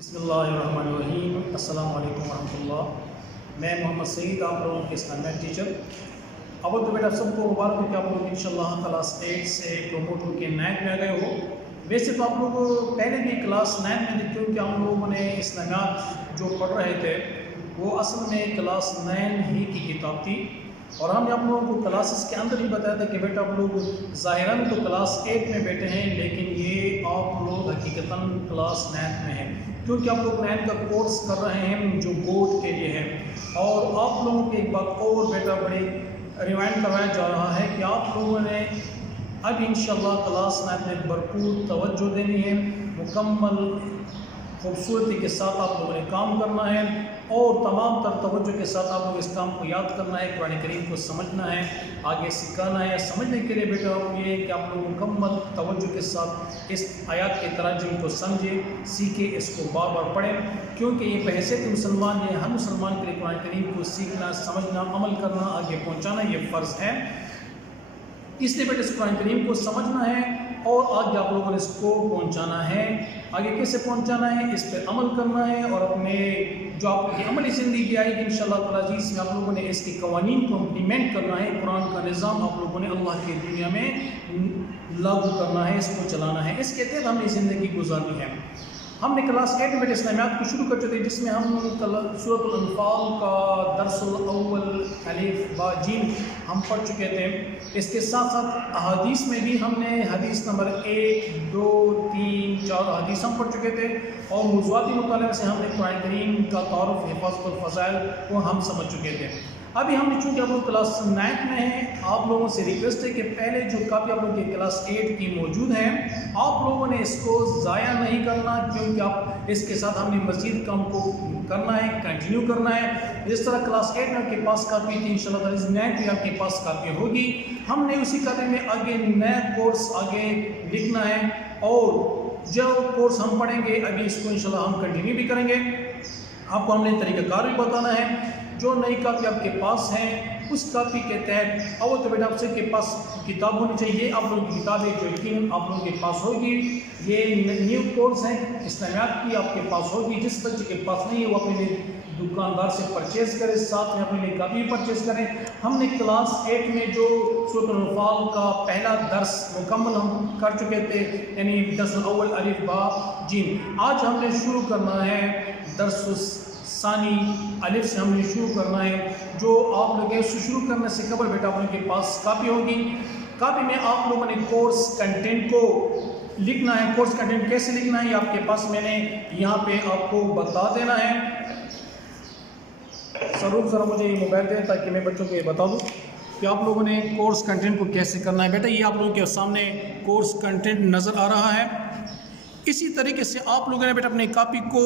بسم اللہ الرحمن الرحیم۔ السلام علیکم ورحمۃ اللہ۔ میں محمد سعید، آپ لوگوں کے اسلامیہ ٹیچر۔ اول تو بیٹا آپ سب کو مبارک ہو کہ آپ لوگ انشاءاللہ کلاس 8 سے پروموٹ ہو کے 9 میں آ گئے ہو۔ ویسے تو آپ لوگ پہلے بھی کلاس 9 میں تھے، کیونکہ ہم لوگوں نے اسلامیات جو پڑھ رہے تھے وہ اصل میں کلاس 9 ہی کی کتاب تھی، اور ہم نے آپ لوگوں کو کلاسز کے اندر ہی بتایا تھا کہ بیٹا آپ لوگ ظاہراً تو کلاس 8 میں بیٹھے ہیں، لیکن یہ آپ لوگ حقیقتاً کلاس 9 میں ہیں، کیونکہ آپ لوگ 9 کا کورس کر رہے ہیں جو بورڈ کے لیے ہے۔ اور آپ لوگوں کی ایک بات اور بیٹا بڑی ریمائنڈ کروایا جا رہا ہے کہ آپ لوگوں نے اب انشاءاللہ کلاس 9 میں بھرپور توجہ دینی ہے، مکمل خوبصورتی کے ساتھ آپ لوگوں نے کام کرنا ہے، اور تمام تر توجہ کے ساتھ آپ لوگ اس کام کو یاد کرنا ہے، قرآن کریم کو سمجھنا ہے، آگے سکھانا ہے۔ سمجھنے کے لیے بیٹا یہ ہے کہ آپ لوگ مکمل توجہ کے ساتھ اس آیات کے تراجم کو سمجھیں، سیکھیں، اس کو بار بار پڑھیں، کیونکہ یہ بحیثیت مسلمان یہ ہر مسلمان کے لیے قرآن کریم کو سیکھنا، سمجھنا، عمل کرنا، آگے پہنچانا یہ فرض ہے۔ اس لیے بیٹا اس قرآن کریم کو سمجھنا ہے اور آگے آپ لوگوں نے اس کو پہنچانا ہے۔ آگے کیسے پہنچانا ہے؟ اس پہ عمل کرنا ہے، اور اپنے جو آپ کی عملی زندگی آئے گی انشاءاللہ تعالیٰ جس میں آپ لوگوں نے اس کے قوانین کو امپلیمنٹ کرنا ہے، قرآن کا نظام آپ لوگوں نے اللہ کی دنیا میں لاگو کرنا ہے، اس کو چلانا ہے، اس کے تحت ہم نے زندگی گزارنی ہے۔ ہم نے کلاس 8 میں اسلامیات کو شروع کر چکے تھے، جس میں ہم سورۃ الانفال کا درس الاول الف با جیم ہم پڑھ چکے تھے۔ اس کے ساتھ ساتھ احادیث میں بھی ہم نے حدیث نمبر 1، 2، 3، 4 حدیث ہم پڑھ چکے تھے، اور موضوعاتی مطالعے سے ہم نے قرآن کریم کا تعارف، حفاظت الفضائل کو ہم سمجھ چکے تھے۔ ابھی ہم نے چونکہ آپ لوگ کلاس 9 میں ہیں، آپ لوگوں سے ریکویسٹ ہے کہ پہلے جو کاپی آپ لوگوں کی کلاس 8 کی موجود ہے، آپ لوگوں نے اس کو ضائع نہیں کرنا، کیونکہ آپ اس کے ساتھ ہم نے مزید کام کو کرنا ہے، کنٹینیو کرنا ہے۔ جس طرح کلاس 8 میں آپ کے پاس کاپی تھی، انشاءاللہ تعالیٰ 9 میں آپ کے پاس کاپی ہوگی۔ ہم نے اسی کاپی میں آگے نیا کورس آگے لکھنا ہے، اور جو کورس ہم پڑھیں گے ابھی اس کو انشاءاللہ ہم کنٹینیو بھی کریں گے۔ آپ کو ہم نے طریقہ کار بھی بتانا ہے۔ جو نئی کاپی آپ کے پاس ہیں اس کاپی کے تحت اول تو بیٹا آپ سب کے پاس کتاب ہونی چاہیے، آپ لوگوں کی کتاب ہے جو یقیناً آپ لوگوں کے پاس ہوگی۔ یہ نیو کورس ہے اسلامیات کی، آپ کے پاس ہوگی۔ جس بچے کے پاس نہیں ہے وہ اپنے دکاندار سے پرچیز کرے، ساتھ میں اپنے لیے کاپی پرچیز کریں۔ ہم نے کلاس 8 میں جو سورۃ الانفال کا پہلا درس مکمل ہم کر چکے تھے، یعنی درس الاول الف با جیم۔ آج ہم نے شروع کرنا ہے درس ثانی الف سے ہم نے شروع کرنا ہے، جو آپ لوگ اس سے شروع کرنے سے قبل بیٹا آپ لوگوں کے پاس کاپی ہوگی۔ کاپی میں آپ لوگوں نے کورس کنٹینٹ کو لکھنا ہے۔ کورس کنٹینٹ کیسے لکھنا ہے یہ آپ کے پاس میں نے یہاں پہ آپ کو بتا دینا ہے۔ ضرور ذرا مجھے یہ موبائل دیں تاکہ میں بچوں کو یہ بتا دوں کہ آپ لوگوں نے کورس کنٹینٹ کو کیسے کرنا ہے۔ بیٹا یہ آپ لوگوں کے سامنے کورس کنٹینٹ نظر آ رہا ہے۔ اسی طریقے سے آپ لوگوں نے بیٹا اپنے کاپی کو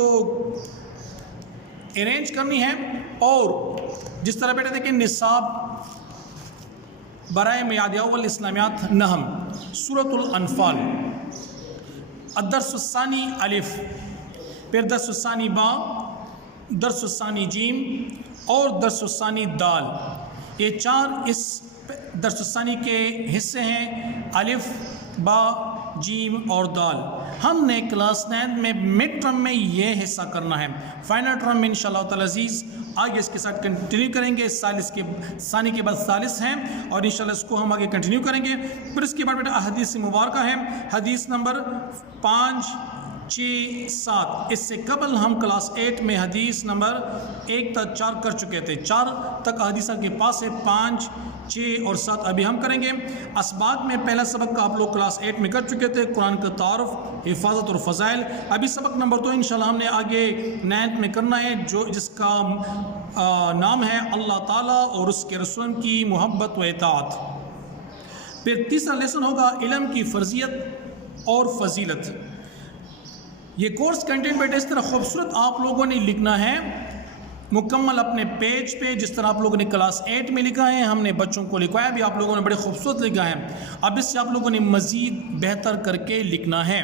ارینج کرنی ہے، اور جس طرح بیٹا دیکھیں نصاب برائے میعاد اول اسلامیات نحم، سورۃ الانفال، الدرس الثانی الف، پھر درس الثانی با، درس الثانی جیم اور درس الثانی دال، یہ 4 اس درس الثانی کے حصے ہیں، الف، با، جیم اور دال۔ ہم نے کلاس 9 میں مڈ ٹرم میں یہ حصہ کرنا ہے، فائنل ٹرم میں انشاءاللہ تعالیٰ عزیز آگے اس کے ساتھ کنٹینیو کریں گے۔ سالس کے ثانی کے بعد ثالث ہیں، اور انشاءاللہ اس کو ہم آگے کنٹینیو کریں گے۔ پھر اس کے بعد بیٹا احادیث مبارکہ ہے، حدیث نمبر 5، 6، 7۔ اس سے قبل ہم کلاس 8 میں حدیث نمبر 1 تا 4 کر چکے تھے، 4 تک حدیث کے پاس ہے، 5، 6 اور 7 ابھی ہم کریں گے۔ اسباق میں پہلا سبق کا آپ لوگ کلاس 8 میں کر چکے تھے، قرآن کا تعارف، حفاظت اور فضائل۔ ابھی سبق نمبر 2 انشاءاللہ ہم نے آگے 9 میں کرنا ہے، جس کا نام ہے اللہ تعالیٰ اور اس کے رسول کی محبت و اطاعت۔ پھر تیسرا لیسن ہوگا علم کی فرضیت اور فضیلت۔ یہ کورس کنٹینٹ بیٹا اس طرح خوبصورت آپ لوگوں نے لکھنا ہے مکمل اپنے پیج پہ، جس طرح آپ لوگوں نے کلاس 8 میں لکھا ہے، ہم نے بچوں کو لکھوایا بھی، آپ لوگوں نے بڑے خوبصورت لکھا ہے۔ اب اس سے آپ لوگوں نے مزید بہتر کر کے لکھنا ہے،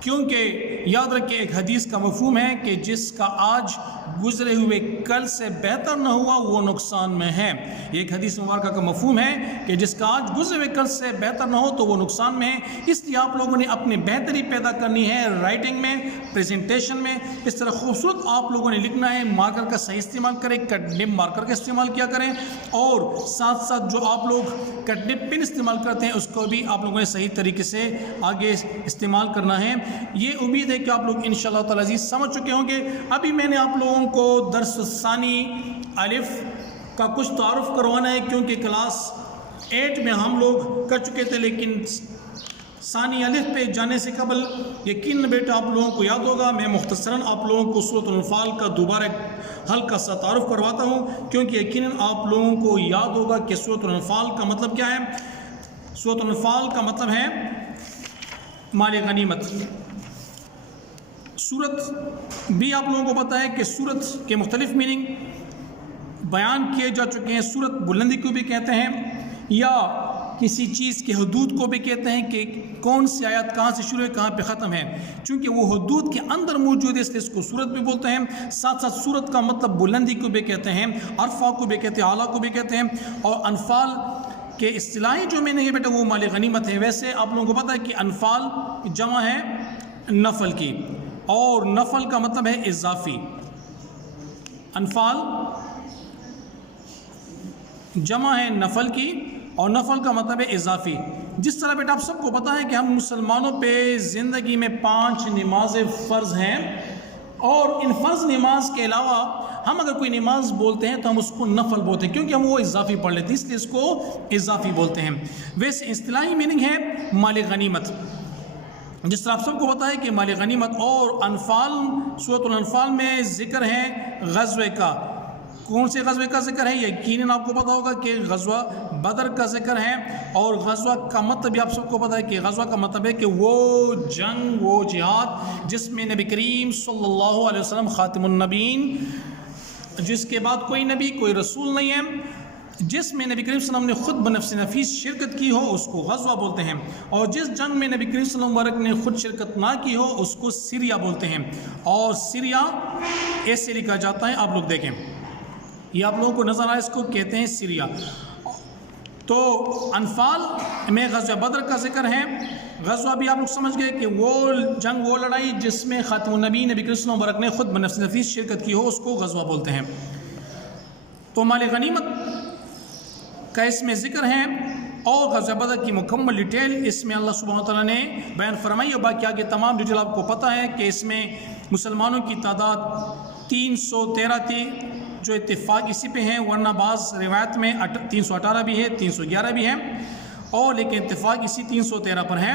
کیونکہ یاد رکھیں ایک حدیث کا مفہوم ہے کہ جس کا آج گزرے ہوئے کل سے بہتر نہ ہوا وہ نقصان میں ہے۔ یہ ایک حدیث مبارکہ کا مفہوم ہے کہ جس کا آج گزرے ہوئے کل سے بہتر نہ ہو تو وہ نقصان میں ہے۔ اس لیے آپ لوگوں نے اپنی بہتری پیدا کرنی ہے رائٹنگ میں، پریزنٹیشن میں اس طرح خوبصورت آپ لوگوں نے لکھنا ہے. مارکر کا صحیح استعمال کریں, کٹ نب مارکر کا استعمال کیا کریں, اور ساتھ ساتھ جو آپ لوگ کٹ نب پن استعمال کرتے ہیں اس کو بھی آپ لوگوں نے صحیح طریقے سے آگے استعمال کرنا ہے. یہ امید ہے کہ آپ لوگ انشاءاللہ تعالی عزیز سمجھ چکے ہوں گے. ابھی میں نے آپ لوگوں کو درس ثانی الف کا کچھ تعارف کروانا ہے, کیونکہ کلاس 8 میں ہم لوگ کر چکے تھے, لیکن ثانی الف پہ جانے سے قبل یقیناً بیٹا آپ لوگوں کو یاد ہوگا, میں مختصراً آپ لوگوں کو سورۃ الانفال کا دوبارہ ہلکا سا تعارف کرواتا ہوں, کیونکہ یقیناً آپ لوگوں کو یاد ہوگا کہ سورۃ الانفال کا مطلب کیا ہے. سورۃ الانفال کا مطلب ہے مال غنیمت. سورت بھی آپ لوگوں کو پتہ ہے کہ سورت کے مختلف میننگ بیان کیے جا چکے ہیں. سورت بلندی کو بھی کہتے ہیں, یا کسی چیز کے حدود کو بھی کہتے ہیں کہ کون سی آیت کہاں سے شروع ہے کہاں پہ ختم ہے, چونکہ وہ حدود کے اندر موجود ہے اس لیے اس کو سورت بھی بولتے ہیں. ساتھ ساتھ سورت کا مطلب بلندی کو بھی کہتے ہیں, عرفہ کو بھی کہتے ہیں, اعلیٰ کو بھی کہتے ہیں. اور انفال کے اصطلاحی جو میں نے یہ بیٹا وہ مال غنیمت ہے. ویسے آپ لوگوں کو پتہ ہے کہ انفال جمع ہے نفل کی, اور نفل کا مطلب ہے اضافی. انفال جمع ہے نفل کی, اور نفل کا مطلب ہے اضافی. جس طرح بیٹا آپ سب کو پتہ ہے کہ ہم مسلمانوں پہ زندگی میں 5 نمازیں فرض ہیں, اور ان فرض نماز کے علاوہ ہم اگر کوئی نماز بولتے ہیں تو ہم اس کو نفل بولتے ہیں, کیونکہ ہم وہ اضافی پڑھ لیتے ہیں, اس لیے اس کو اضافی بولتے ہیں. ویسے اصطلاحی میننگ ہے مال غنیمت. جس طرح آپ سب کو پتہ ہے کہ مال غنیمت اور انفال, سورۃ الانفال میں ذکر ہے غزوے کا. کون سے غزوے کا ذکر ہے؟ یقیناً آپ کو پتہ ہوگا کہ غزوہ بدر کا ذکر ہے. اور غزوہ کا مطلب بھی آپ سب کو پتہ ہے کہ غزوہ کا مطلب ہے کہ وہ جنگ, وہ جہاد جس میں نبی کریم صلی اللہ علیہ وسلم خاتم النبیین, جس کے بعد کوئی نبی کوئی رسول نہیں ہے, جس میں نبی کریم صلی اللہ علیہ وسلم نے خود بنفس نفیس شرکت کی ہو اس کو غزوہ بولتے ہیں. اور جس جنگ میں نبی کریم صلی اللہ علیہ وسلم نے خود شرکت نہ کی ہو اس کو سیریا بولتے ہیں. اور سیریا ایسے لکھا جاتا ہے, آپ لوگ دیکھیں یہ آپ لوگوں کو نظر آئے, اس کو کہتے ہیں سیریا. تو انفال میں غزوہ بدر کا ذکر ہے. غزوہ بھی آپ لوگ سمجھ گئے کہ وہ جنگ, وہ لڑائی جس میں خاتم النبی نبی کریم صلی اللہ علیہ وسلم نے خود بنفس نفیس شرکت کی ہو اس کو غزوہ بولتے ہیں. تو مال غنیمت کا اس میں ذکر ہے, اور غزوہ بدر کی مکمل ڈیٹیل اس میں اللہ سبحانہ وتعالیٰ نے بیان فرمائی. اور باقی آگے تمام ڈیٹیل آپ کو پتہ ہے کہ اس میں مسلمانوں کی تعداد 313 تھی, جو اتفاق اسی پہ ہیں, ورنہ بعض روایت میں 318 بھی ہے, 311 بھی ہے, اور لیکن اتفاق اسی 313 پر ہے.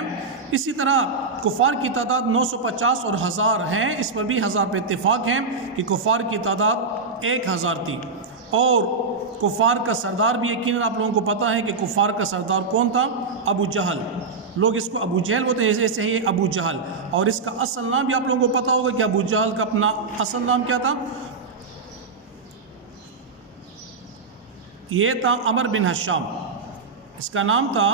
اسی طرح کفار کی تعداد 950 اور 1000 ہیں, اس پر بھی 1000 پہ اتفاق ہیں کہ کفار کی تعداد 1000 تھی. اور کفار کا سردار بھی یقیناً آپ لوگوں کو پتہ ہے کہ کفار کا سردار کون تھا, ابو جہل. لوگ اس کو ابو جہل بولتے ہیں, ایسے ہی ابو جہل. اور اس کا اصل نام بھی آپ لوگوں کو پتہ ہوگا کہ ابو جہل کا اپنا اصل نام کیا تھا. یہ تھا عمر بن ہشام, اس کا نام تھا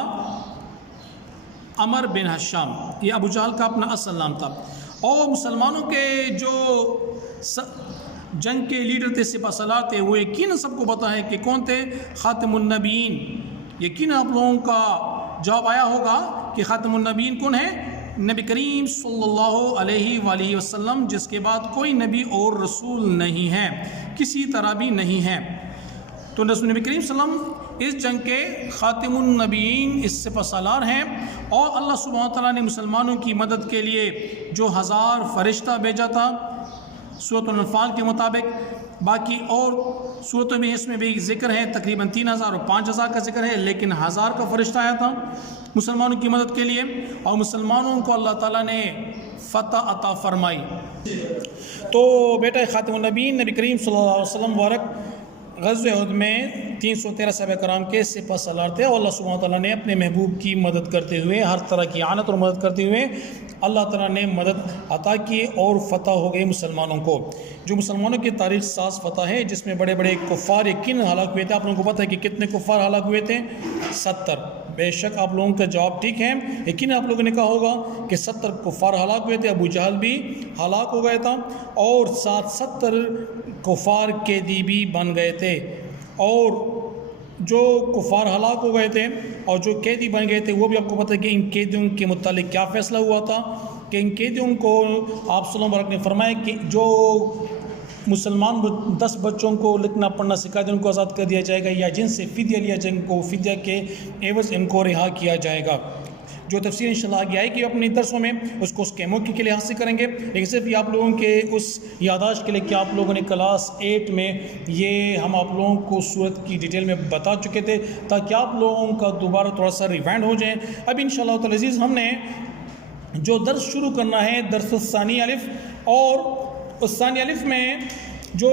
عمر بن ہشام, یہ ابو جہل کا اپنا اصل نام تھا. اور مسلمانوں کے جو جنگ کے لیڈر تھے, سپہ سالار تھے, وہ یقیناً سب کو پتہ ہے کہ کون تھے, خاتم النبیین. یقیناً آپ لوگوں کا جواب آیا ہوگا کہ خاتم النبیین کون ہے؟ نبی کریم صلی اللہ علیہ وآلہ وسلم, جس کے بعد کوئی نبی اور رسول نہیں ہے, کسی طرح بھی نہیں ہے. تو نبی کریم صلی اللہ علیہ وسلم اس جنگ کے خاتم النبیین, اس سپہ سالار ہیں. اور اللہ سبحانہ تعالیٰ نے مسلمانوں کی مدد کے لیے جو 1000 فرشتہ بھیجا تھا سورۃ الانفال کے مطابق. باقی اور صورتوں میں اس میں بھی ذکر ہے, تقریباً 3000 اور 5000 کا ذکر ہے, لیکن 1000 کا فرشتہ آیا تھا مسلمانوں کی مدد کے لیے. اور مسلمانوں کو اللہ تعالیٰ نے فتح عطا فرمائی. تو بیٹا خاتم النبیین نبی کریم صلی اللہ علیہ وسلم مبارک غزوہ احد میں 313 صحابہ کرام کے سپہ سالار تھے, اور اللہ سبحانہ تعالیٰ نے اپنے محبوب کی مدد کرتے ہوئے, ہر طرح کی اعانت اور مدد کرتے ہوئے اللہ تعالیٰ نے مدد عطا کی اور فتح ہو گئی مسلمانوں کو. جو مسلمانوں کی تاریخ ساز فتح ہے, جس میں بڑے بڑے کفار یقیناً ہلاک ہوئے تھے. آپ لوگوں کو پتہ ہے کہ کتنے کفار ہلاک ہوئے تھے؟ 70. بے شک آپ لوگوں کا جواب ٹھیک ہے. یقیناً آپ لوگوں نے کہا ہوگا کہ 70 کفار ہلاک ہوئے تھے, ابو جہل بھی ہلاک ہو گیا تھا, اور ساتھ 70 کفار قیدی بھی بن گئے تھے. اور جو کفار ہلاک ہو گئے تھے اور جو قیدی بن گئے تھے, وہ بھی آپ کو پتہ ہے کہ ان قیدیوں کے متعلق کیا فیصلہ ہوا تھا کہ ان قیدیوں کو آپ صلی اللہ علیہ وسلم نے فرمایا کہ جو مسلمان 10 بچوں کو لکھنا پڑھنا سکھا دیں ان کو آزاد کر دیا جائے گا، یا جن سے فدیہ لیا جائے ان کو فدیہ کے عوض ان کو رہا کیا جائے گا. جو تفسیر انشاءاللہ آگے آئے گی اپنی درسوں میں اس کو اس کے موقع کے لیے حاصل کریں گے، لیکن صرف یہ آپ لوگوں کے اس یاداشت کے لیے کہ آپ لوگوں نے کلاس 8 میں یہ ہم آپ لوگوں کو صورت کی ڈیٹیل میں بتا چکے تھے تاکہ آپ لوگوں کا دوبارہ تھوڑا سا ریوائنڈ ہو جائے. اب انشاءاللہ تعالی عزیز ہم نے جو درس شروع کرنا ہے درس الثانی الف، اور الثانی الف میں جو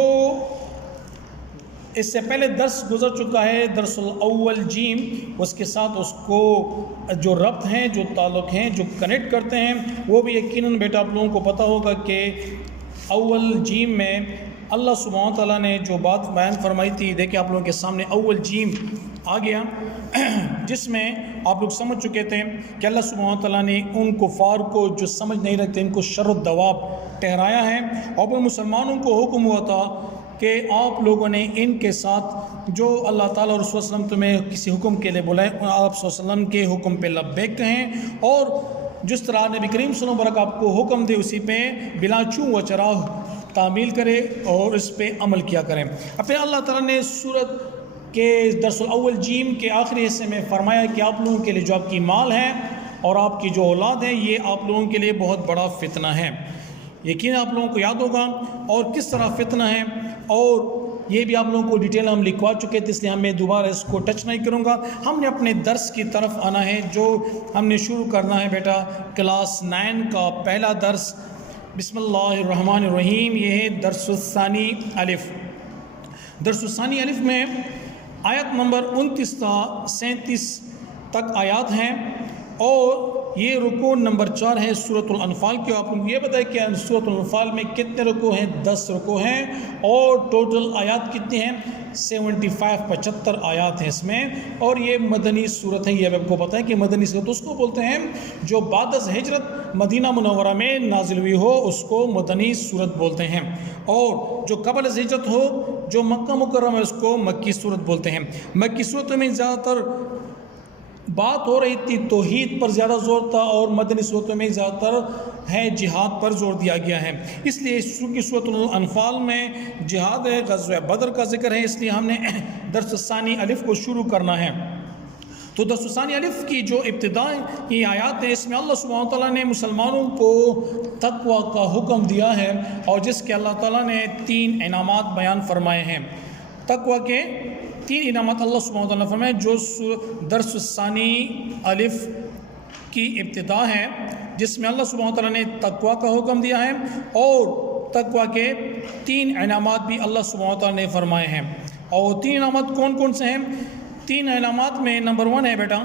اس سے پہلے درس گزر چکا ہے درس الاول جیم، اس کے ساتھ اس کو جو ربط ہیں جو تعلق ہیں جو کنیکٹ کرتے ہیں وہ بھی یقیناً بیٹا آپ لوگوں کو پتہ ہوگا کہ اول جیم میں اللہ سبحانہ تعالیٰ نے جو بات بیان فرمائی تھی. دیکھیں آپ لوگوں کے سامنے اول جیم آ گیا جس میں آپ لوگ سمجھ چکے تھے کہ اللہ سبحانہ تعالیٰ نے ان کفار کو جو سمجھ نہیں رکھتے ان کو شر و دواب ٹھہرایا ہے، اور ان مسلمانوں کو حکم ہوا تھا کہ آپ لوگوں نے ان کے ساتھ جو اللہ تعالیٰ اور رسول صلی اللہ علیہ وسلم تمہیں کسی حکم کے لیے بلائے آپ صلی اللہ علیہ وسلم کے حکم پہ لبیک کہیں، اور جس طرح نبی کریم صلی اللہ علیہ وسلم آپ کو حکم دے اسی پہ بلا چوں و چراغ تعمیل کرے اور اس پہ عمل کیا کریں. اب پھر اللہ تعالیٰ نے سورت کے درس الاول جیم کے آخری حصے میں فرمایا کہ آپ لوگوں کے لیے جو آپ کی مال ہے اور آپ کی جو اولاد ہے یہ آپ لوگوں کے لیے بہت بڑا فتنہ ہے. یقین آپ لوگوں کو یاد ہوگا اور کس طرح فتنہ ہے، اور یہ بھی آپ لوگوں کو ڈیٹیل ہم لکھوا چکے تھے، اس لیے میں دوبارہ اس کو ٹچ نہیں کروں گا. ہم نے اپنے درس کی طرف آنا ہے جو ہم نے شروع کرنا ہے بیٹا کلاس 9 کا پہلا درس. بسم اللہ الرحمن الرحیم. یہ ہے درس الثانی الف. درس الثانی الف میں آیت نمبر 29 تا 37 تک آیات ہیں، اور یہ رکوع نمبر 4 ہے سورۃ الانفال کی. آپ لوگ یہ بتائیں کہ سورۃ الانفال میں کتنے رکوع ہیں؟ 10 رکوع ہیں، اور ٹوٹل آیات کتنے ہیں؟ 75 آیات ہیں اس میں، اور یہ مدنی صورت ہے. یہ آپ کو پتہ ہے کہ مدنی صورت اس کو بولتے ہیں جو بعد از ہجرت مدینہ منورہ میں نازل ہوئی ہو اس کو مدنی صورت بولتے ہیں، اور جو قبل از ہجرت ہو جو مکہ مکرمہ ہے اس کو مکی صورت بولتے ہیں. مکی صورتوں میں زیادہ تر بات ہو رہی تھی توحید پر زیادہ زور تھا، اور مدنی صورتوں میں زیادہ تر ہے جہاد پر زور دیا گیا ہے. اس لیے سورۃ الانفال میں جہاد ہے، غزوہ بدر کا ذکر ہے، اس لیے ہم نے درس ثانی الف کو شروع کرنا ہے. تو درس ثانی الف کی جو ابتدا کی آیات ہے اس میں اللہ سبحانہ تعالیٰ نے مسلمانوں کو تقوی کا حکم دیا ہے، اور جس کے اللہ تعالیٰ نے 3 انعامات بیان فرمائے ہیں. تقوی کے 3 انعامات اللہ سبحانہ تعالیٰ نے فرمائے جو درس ثانی الف کی ابتدا ہے، جس میں اللہ سبحانہ تعالیٰ نے تقوی کا حکم دیا ہے، اور تقوی کے 3 انعامات بھی اللہ سبحانہ تعالیٰ نے فرمائے ہیں. اور 3 انعامات کون کون سے ہیں؟ 3 انعامات میں نمبر 1 ہے بیٹا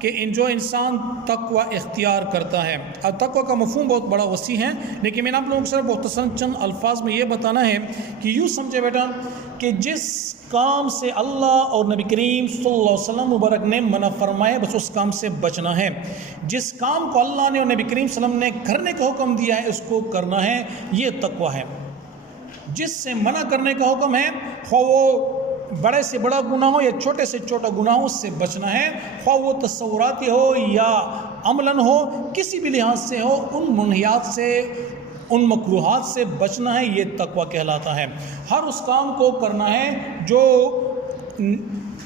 کہ جو انسان تقوی اختیار کرتا ہے. اب تقوی کا مفہوم بہت بڑا وسیع ہے، لیکن میں نے آپ لوگوں کو صرف مختصراً چند الفاظ میں یہ بتانا ہے کہ یوں سمجھے بیٹا کہ جس کام سے اللہ اور نبی کریم صلی اللہ علیہ وسلم مبارک نے منع فرمائے بس اس کام سے بچنا ہے. جس کام کو اللہ نے اور نبی کریم صلی اللہ علیہ وسلم نے کرنے کا حکم دیا ہے اس کو کرنا ہے، یہ تقوی ہے. جس سے منع کرنے کا حکم ہے خواہ وہ بڑے سے بڑا گناہ ہو یا چھوٹے سے چھوٹا گناہ ہو، اس سے بچنا ہے، خواہ وہ تصوراتی ہو یا عملاً ہو، کسی بھی لحاظ سے ہو، ان منہیات سے ان مکروہات سے بچنا ہے، یہ تقوی کہلاتا ہے. ہر اس کام کو کرنا ہے جو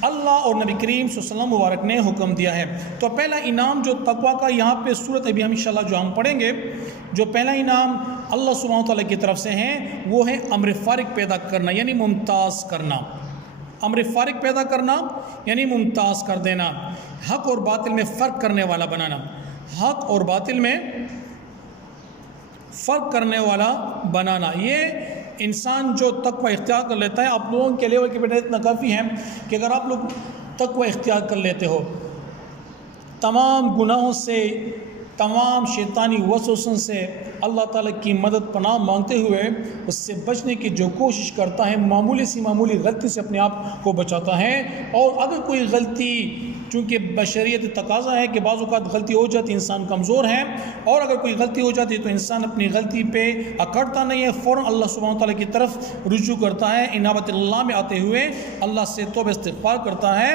اللہ اور نبی کریم صلی اللہ علیہ وسلم مبارک نے حکم دیا ہے. تو پہلا انعام جو تقوی کا یہاں پہ صورت ابھی ہم انشاءاللہ جو ہم پڑھیں گے، جو پہلا انعام اللہ سبحانہ تعالیٰ کی طرف سے ہے وہ ہے امر فارق پیدا کرنا، یعنی ممتاز کرنا. امر فارق پیدا کرنا یعنی ممتاز کر دینا، حق اور باطل میں فرق کرنے والا بنانا، حق اور باطل میں فرق کرنے والا بنانا. یہ انسان جو تقوی اختیار کر لیتا ہے، آپ لوگوں کے لیول کے بیٹا اتنا کافی ہے کہ اگر آپ لوگ تقوی اختیار کر لیتے ہو، تمام گناہوں سے، تمام شیطانی وسوسوں سے اللہ تعالیٰ کی مدد پناہ مانگتے ہوئے اس سے بچنے کی جو کوشش کرتا ہے، معمولی سی معمولی غلطی سے اپنے آپ کو بچاتا ہے. اور اگر کوئی غلطی، چونکہ بشریت تقاضا ہے کہ بعض اوقات غلطی ہو جاتی، انسان کمزور ہے، اور اگر کوئی غلطی ہو جاتی تو انسان اپنی غلطی پہ اکڑتا نہیں ہے، فوراً اللہ سبحانہ تعالیٰ کی طرف رجوع کرتا ہے، انابت اللہ میں آتے ہوئے اللہ سے توبہ استغفار کرتا ہے.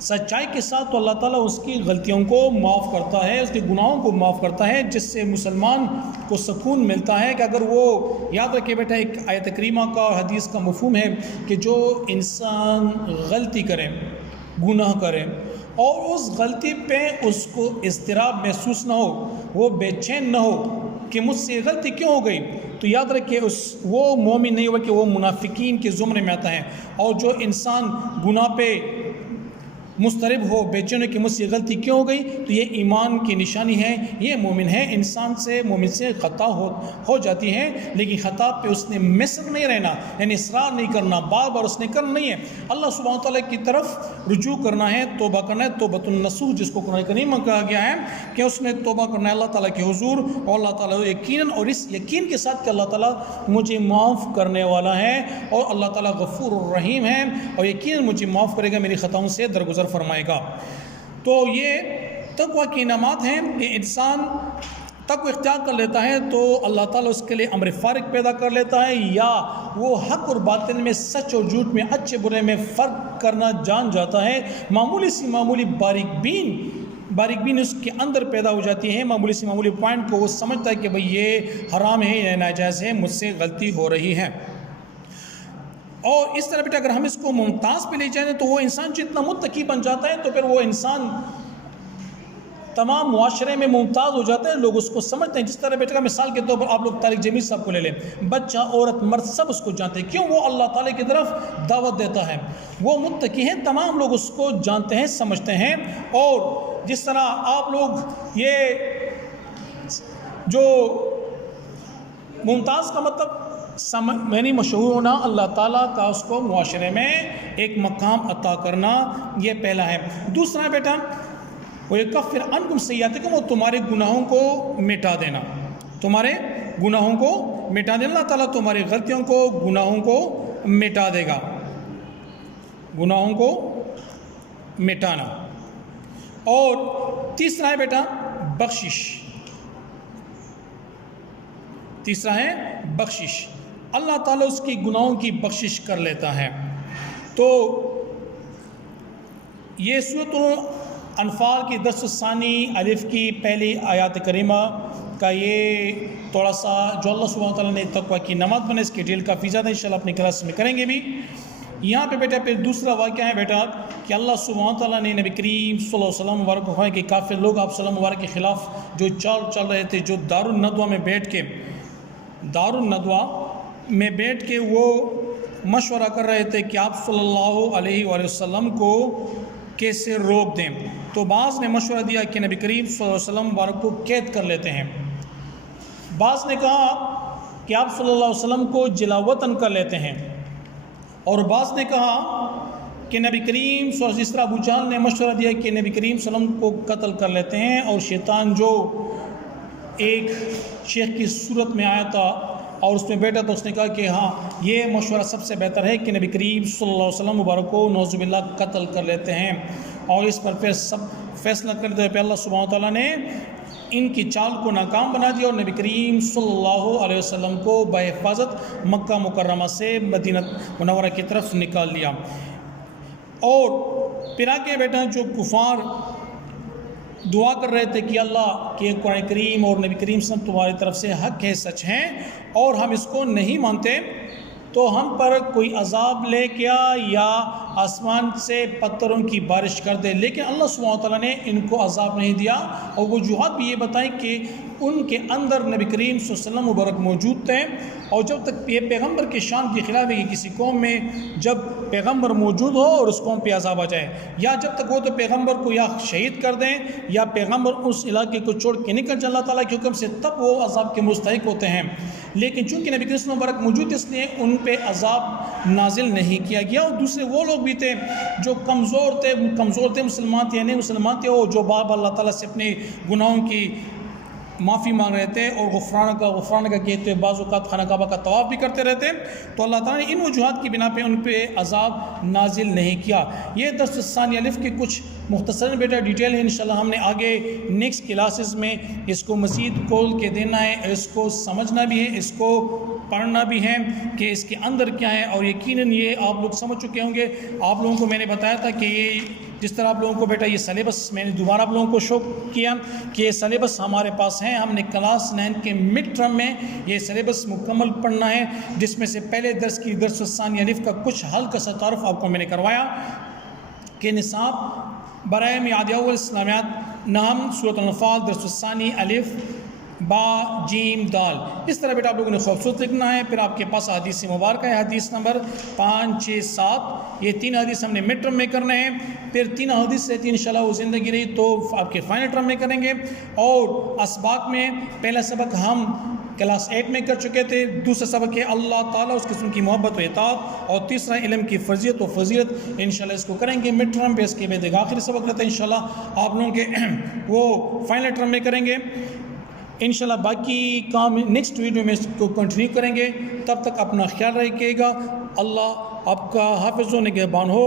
سچائی کے ساتھ، تو اللہ تعالیٰ اس کی غلطیوں کو معاف کرتا ہے، اس کے گناہوں کو معاف کرتا ہے، جس سے مسلمان کو سکون ملتا ہے کہ اگر وہ یاد رکھے بیٹا، ایک آیت کریمہ کا اور حدیث کا مفہوم ہے کہ جو انسان غلطی کرے، گناہ کرے اور اس غلطی پہ اس کو اضطراب محسوس نہ ہو، وہ بے چین نہ ہو کہ مجھ سے غلطی کیوں ہو گئی، تو یاد رکھے وہ مومن نہیں ہوا کہ وہ منافقین کے زمرے میں آتا ہے۔ اور جو انسان گناہ پہ مضطرب ہو، بے چین کہ مجھ سے غلطی کیوں ہو گئی، تو یہ ایمان کی نشانی ہے، یہ مومن ہے۔ مومن سے خطا ہو جاتی ہے، لیکن خطا پہ اس نے مصر نہیں رہنا، یعنی اصرار نہیں کرنا، بار بار اس نے کرنا نہیں ہے، اللہ سبحانہ وتعالیٰ کی طرف رجوع کرنا ہے، توبہ کرنا ہے، توبۃ النصوح جس کو قرآن کریم میں کہا گیا ہے کہ اس نے توبہ کرنا ہے اللہ تعالیٰ کے حضور، اور اللہ تعالیٰ یقیناً، اور اس یقین کے ساتھ کہ اللہ تعالیٰ مجھے معاف کرنے والا ہے، اور اللہ تعالیٰ غفور الرحیم ہے، اور یقیناً مجھے معاف کرے گا، میری خطاؤں سے درگزر فرمائے گا۔ تو یہ تقوی کی انعامات ہیں کہ انسان تقوی اختیار کر لیتا ہے تو اللہ تعالیٰ اس کے لیے امر فارق پیدا کر لیتا ہے، یا وہ حق اور باطل میں، سچ اور جھوٹ میں، اچھے برے میں فرق کرنا جان جاتا ہے، معمولی سی معمولی باریک بین اس کے اندر پیدا ہو جاتی ہے، معمولی سی معمولی پوائنٹ کو وہ سمجھتا ہے کہ بھئی یہ حرام ہے یا ناجائز ہے، مجھ سے غلطی ہو رہی ہے۔ اور اس طرح بیٹا اگر ہم اس کو ممتاز پہ لے جائیں تو وہ انسان جتنا متقی بن جاتا ہے تو پھر وہ انسان تمام معاشرے میں ممتاز ہو جاتا ہے، لوگ اس کو سمجھتے ہیں۔ جس طرح بیٹا مثال کے طور پر آپ لوگ طارق جمیل صاحب کو لے لیں، بچہ، عورت، مرد سب اس کو جانتے ہیں، کیوں؟ وہ اللہ تعالیٰ کی طرف دعوت دیتا ہے، وہ متقی ہیں، تمام لوگ اس کو جانتے ہیں، سمجھتے ہیں۔ اور جس طرح آپ لوگ یہ جو ممتاز کا مطلب یعنی مشہور ہونا، اللہ تعالیٰ کا اس کو معاشرے میں ایک مقام عطا کرنا، یہ پہلا ہے۔ دوسرا ہے بیٹا وَيُكَفِّرْ عَنْكُمْ سَيِّئَاتِكُمْ، اور تمہارے گناہوں کو مٹا دینا، تمہارے گناہوں کو مٹا دینا، اللہ تعالیٰ تمہاری غلطیوں کو، گناہوں کو مٹا دے گا، گناہوں کو مٹانا۔ اور تیسرا ہے بیٹا بخشش، تیسرا ہے بخشش، اللہ تعالیٰ اس کی گناہوں کی بخشش کر لیتا ہے۔ تو یہ سورۃ الانفال کی درس ثانی الف کی پہلی آیات کریمہ کا یہ تھوڑا سا جو اللہ سبحانہ وتعالیٰ نے تقوی کی نماز بنے، اس کی ڈیٹیل کافی زیادہ انشاءاللہ اپنی کلاس میں کریں گے بھی۔ یہاں پہ بیٹا پھر دوسرا واقعہ ہے بیٹا کہ اللہ سبحانہ وتعالیٰ نے نبی کریم صلی اللہ علیہ وسلم مبارک کو فرمایا کہ کافر لوگ آپ صلی اللہ مبارک کے خلاف جو چل رہے تھے، جو دارالندوہ میں بیٹھ کے وہ مشورہ کر رہے تھے کہ آپ صلی اللہ علیہ وآلہ وسلم کو کیسے روک دیں، تو بعض نے مشورہ دیا کہ نبی کریم صلی اللہ علیہ وسلم مبارک کو قید کر لیتے ہیں، بعض نے کہا کہ آپ صلی اللہ علیہ وسلم کو جلا وطن کر لیتے ہیں، اور بعض نے کہا کہ نبی کریم صلی اللہ علیہ وسلم، اس طرح ابو جہل نے مشورہ دیا کہ نبی کریم صلی اللہ علیہ وسلم کو قتل کر لیتے ہیں، اور شیطان جو ایک شیخ کی صورت میں آیا تھا اور اس میں بیٹھا تو اس نے کہا کہ ہاں یہ مشورہ سب سے بہتر ہے کہ نبی کریم صلی اللہ علیہ وسلم مبارک کو نعوذ باللہ قتل کر لیتے ہیں، اور اس پر پھر سب فیصلہ کرتے ہوئے اللہ سبحانہ وتعالیٰ نے ان کی چال کو ناکام بنا دیا اور نبی کریم صلی اللہ علیہ وسلم کو بحفاظت مکہ مکرمہ سے مدینہ منورہ کی طرف نکال لیا۔ اور پھر آگے بیٹا جو کفار دعا کر رہے تھے کہ اللہ کہ قرآن کریم اور نبی کریم صلی اللہ علیہ وسلم تمہاری طرف سے حق ہے، سچ ہیں، اور ہم اس کو نہیں مانتے تو ہم پر کوئی عذاب لے کیا یا آسمان سے پتھروں کی بارش کر دے، لیکن اللہ سبحانہ وتعالیٰ نے ان کو عذاب نہیں دیا، اور وجوہات بھی یہ بتائیں کہ ان کے اندر نبی کریم صلی اللہ علیہ وسلم مبارک موجود تھے، اور جب تک یہ پیغمبر کے شان کے خلاف ہے کہ کسی قوم میں جب پیغمبر موجود ہو اور اس قوم پہ عذاب آ جائے، یا جب تک وہ تو پیغمبر کو یا شہید کر دیں یا پیغمبر اس علاقے کو چھوڑ کے نکل جائے اللہ تعالیٰ کے حکم سے، تب وہ عذاب کے مستحق ہوتے ہیں، لیکن چونکہ نبی کریم مبارک موجود اس لیے ان پہ عذاب نازل نہیں کیا گیا۔ اور دوسرے وہ لوگ بھی تھے جو کمزور تھے، مسلمان تھے یا نہیں مسلمان تھے، اور جو بار بار اللہ تعالیٰ سے اپنے گناہوں کی معافی مانگ رہے تھے اور غفران کا کہتے ہوئے بعض اوقات خانہ کعبہ کا طواف بھی کرتے رہتے، تو اللہ تعالیٰ نے ان وجوہات کی بنا پہ ان پہ عذاب نازل نہیں کیا۔ یہ درس ثانی الف کے کچھ مختصر بیٹا ڈیٹیل ہے، انشاءاللہ ہم نے آگے نیکسٹ کلاسز میں اس کو مزید کھول کے دینا ہے، اس کو سمجھنا بھی ہے، اس کو پڑھنا بھی ہے کہ اس کے اندر کیا ہے، اور یقیناً یہ آپ لوگ سمجھ چکے ہوں گے۔ آپ لوگوں کو میں نے بتایا تھا کہ یہ جس طرح آپ لوگوں کو بیٹا یہ سلیبس میں نے دوبارہ آپ لوگوں کو شو کیا کہ یہ سلیبس ہمارے پاس ہے. ہم نے کلاس 9 کے مڈ ٹرم میں یہ سلیبس مکمل پڑھنا ہے، جس میں سے پہلے درس کی درس الثانی الف کا کچھ ہلکا سا تعارف آپ کو میں نے کروایا کہ نصاب برائے میعاد اول اسلامیات نام سورۃ الانفال درس الثانی الف با جیم دال. اس طرح بیٹا آپ لوگوں نے خوبصورت لکھنا ہے. پھر آپ کے پاس حدیث مبارکہ ہے، حدیث نمبر 5 6 7. یہ 3 حدیث ہم نے مڈ ٹرم میں کرنے ہیں. پھر 3 حدیث رہتی ہیں انشاءاللہ وہ زندگی رہی تو آپ کے فائنل ٹرم میں کریں گے. اور اسباق میں پہلا سبق ہم کلاس 8 میں کر چکے تھے. دوسرا سبق ہے اللہ تعالیٰ اس قسم کی محبت و اطاعت، اور تیسرا علم کی فرضیت و فضیلت. انشاءاللہ اس کو کریں گے مڈ ٹرم پہ. اس کے بعد ایک آخری سبق رہتا ہے انشاءاللہ آپ لوگوں کے وہ فائنل ٹرم میں کریں گے انشاءاللہ. باقی کام نیکسٹ ویڈیو میں اس کو کنٹینیو کریں گے. تب تک اپنا خیال رکھیے گا. اللہ آپ کا حافظ و نگہبان ہو.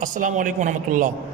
السلام علیکم ورحمۃ اللہ.